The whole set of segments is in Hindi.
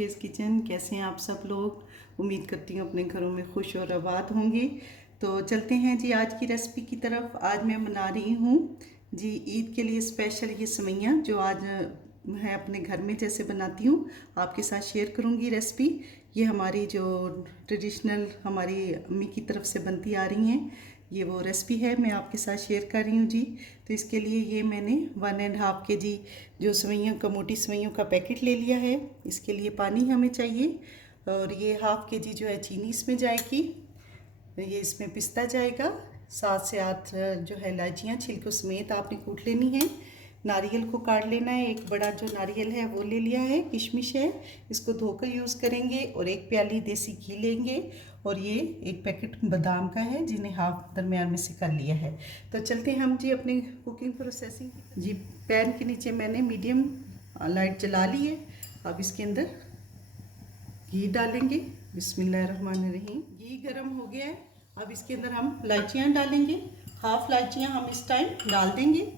Case kitchen. कैसे हैं आप सब लोग? उम्मीद करती हूँ अपने घरों में खुश और आबाद होंगे। तो चलते हैं जी आज की रेसिपी की तरफ। आज मैं बना रही हूँ जी ईद के लिए स्पेशल ये समिया, जो आज मैं अपने घर में जैसे बनाती हूँ आपके साथ शेयर करूँगी रेसिपी। ये हमारी जो ट्रेडिशनल हमारी अम्मी की तरफ से बनती आ रही हैं, ये वो रेसिपी है, मैं आपके साथ शेयर कर रही हूँ जी। तो इसके लिए ये मैंने 1.5 kg जो सेवइयों का, मोटी सेवइयों का पैकेट ले लिया है। इसके लिए पानी हमें चाहिए, और ये 1/2 kg जो है चीनी इसमें जाएगी। ये इसमें पिस्ता जाएगा, 7 से 8 जो है इलायचियाँ छिलकों समेत आपने कूट लेनी है। नारियल को काट लेना है, एक बड़ा जो नारियल है वो ले लिया है। किशमिश है, इसको धोकर यूज़ करेंगे। और 1 प्याली देसी घी लेंगे, और ये 1 पैकेट बादाम का है जिन्हें हाफ दरमियान में से कर लिया है। तो चलते हैं हम जी अपनी कुकिंग प्रोसेसिंग जी। पैन के नीचे मैंने मीडियम लाइट जला ली है। अब इसके अंदर घी डालेंगे। बिस्मिल्लाहिर्रहमानिर्रहीम। घी गर्म हो गया है। अब इसके अंदर हम इलायचियाँ डालेंगे। हाफ इलायचियाँ हम इस टाइम डाल देंगे,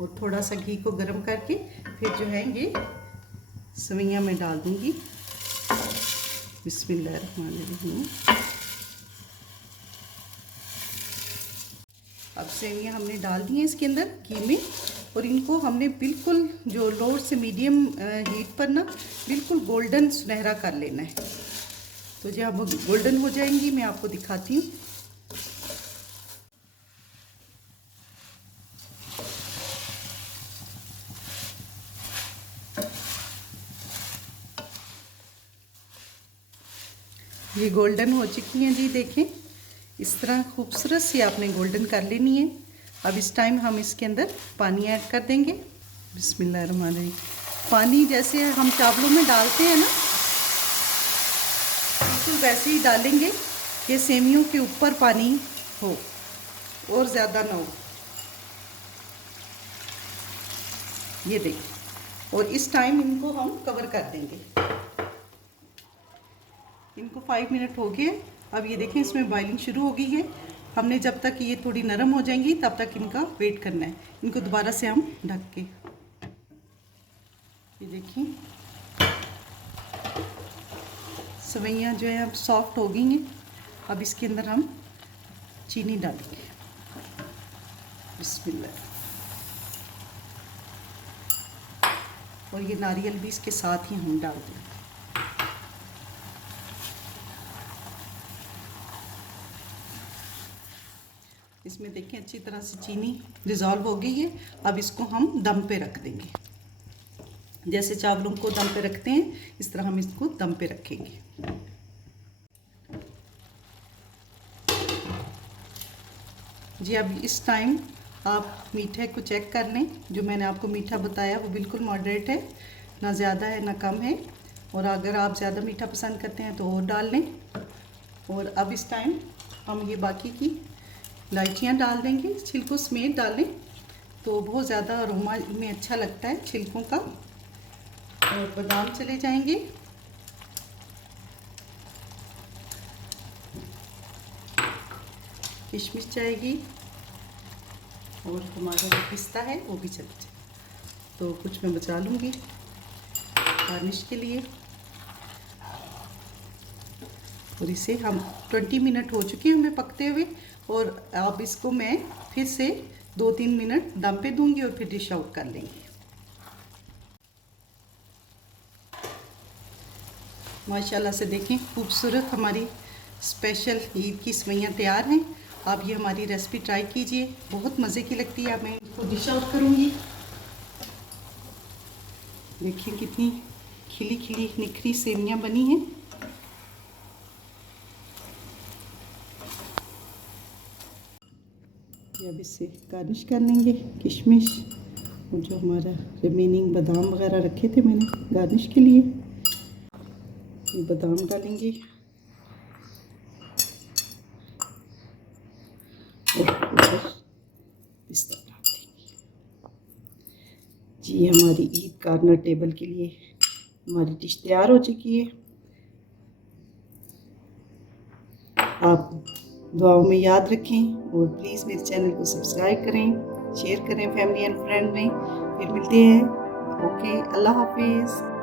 और थोड़ा सा घी को गर्म करके फिर जो है ये सेवइयां में डाल दूंगी। बिस्मिल्लाहिर्रहमानिर्रहीम। अब सेवइयां हमने डाल दी हैं इसके अंदर घी में, और इनको हमने बिल्कुल जो लो से मीडियम हीट पर ना बिल्कुल गोल्डन सुनहरा कर लेना है। तो जब गोल्डन हो जाएंगी मैं आपको दिखाती हूँ। ये गोल्डन हो चुकी हैं जी, देखें इस तरह खूबसूरत सी आपने गोल्डन कर लेनी है। अब इस टाइम हम इसके अंदर पानी ऐड कर देंगे। बिस्मिल्लाहिर्रहमानिर्रहीम। पानी जैसे हम चावलों में डालते हैं ना, बिल्कुल वैसे ही डालेंगे कि सेमियों के ऊपर पानी हो और ज़्यादा ना हो। ये देखिए, और इस टाइम इनको हम कवर कर देंगे। इनको 5 मिनट हो गए। अब ये देखें इसमें बॉइलिंग शुरू हो गई है। हमने जब तक ये थोड़ी नरम हो जाएंगी तब तक इनका वेट करना है। इनको दोबारा से हम ढक के, ये देखिए सेवइयां जो है अब सॉफ्ट हो गई हैं। अब इसके अंदर हम चीनी डालेंगे। बिस्मिल्लाह। और ये नारियल भी इसके साथ ही हम डाल देंगे। इसमें देखें अच्छी तरह से चीनी डिज़ोल्व हो गई है। अब इसको हम दम पे रख देंगे। जैसे चावलों को दम पे रखते हैं इस तरह हम इसको दम पे रखेंगे। जी अब इस टाइम आप मीठे को चेक कर लें। जो मैंने आपको मीठा बताया वो बिल्कुल मॉडरेट है, ना ज़्यादा है ना कम है। और अगर आप ज़्यादा मीठा पसंद करते हैं तो और डाल लें। और अब इस टाइम हम ये बाकी की इलायचियाँ डाल देंगे, छिलकों समेत डालें तो बहुत ज़्यादा अरोमा में अच्छा लगता है छिलकों का। और बादाम चले जाएंगे। किशमिश जाएगी, और हमारा जो पिस्ता है वो भी चले जाए। तो कुछ मैं बचा लूँगी गार्निश के लिए। और इसे हम 20 मिनट हो चुके हैं हमें पकते हुए, और अब इसको मैं फिर से 2-3 मिनट दम पे दूंगी और फिर डिश आउट कर लेंगे। माशाल्लाह से देखें खूबसूरत हमारी स्पेशल ईद की सेवइयां तैयार हैं। आप ये हमारी रेसिपी ट्राई कीजिए, बहुत मज़े की लगती है। अब मैं इसको डिश आउट करूँगी। देखिए कितनी खिली खिली निखरी सेवइयां बनी हैं। अब इसे गार्निश कर लेंगे। किशमिश और जो हमारा रिमेनिंग बादाम वगैरह रखे थे मैंने गार्निश के लिए, ये बादाम डालेंगे। और पिस्ता डाल देंगे। जी हमारी ईद कार्नर टेबल के लिए हमारी डिश तैयार हो चुकी है। आप दुआओं में याद रखें, और प्लीज़ मेरे चैनल को सब्सक्राइब करें, शेयर करें फैमिली एंड फ्रेंड में। फिर मिलते हैं। ओके, अल्लाह हाफिज़।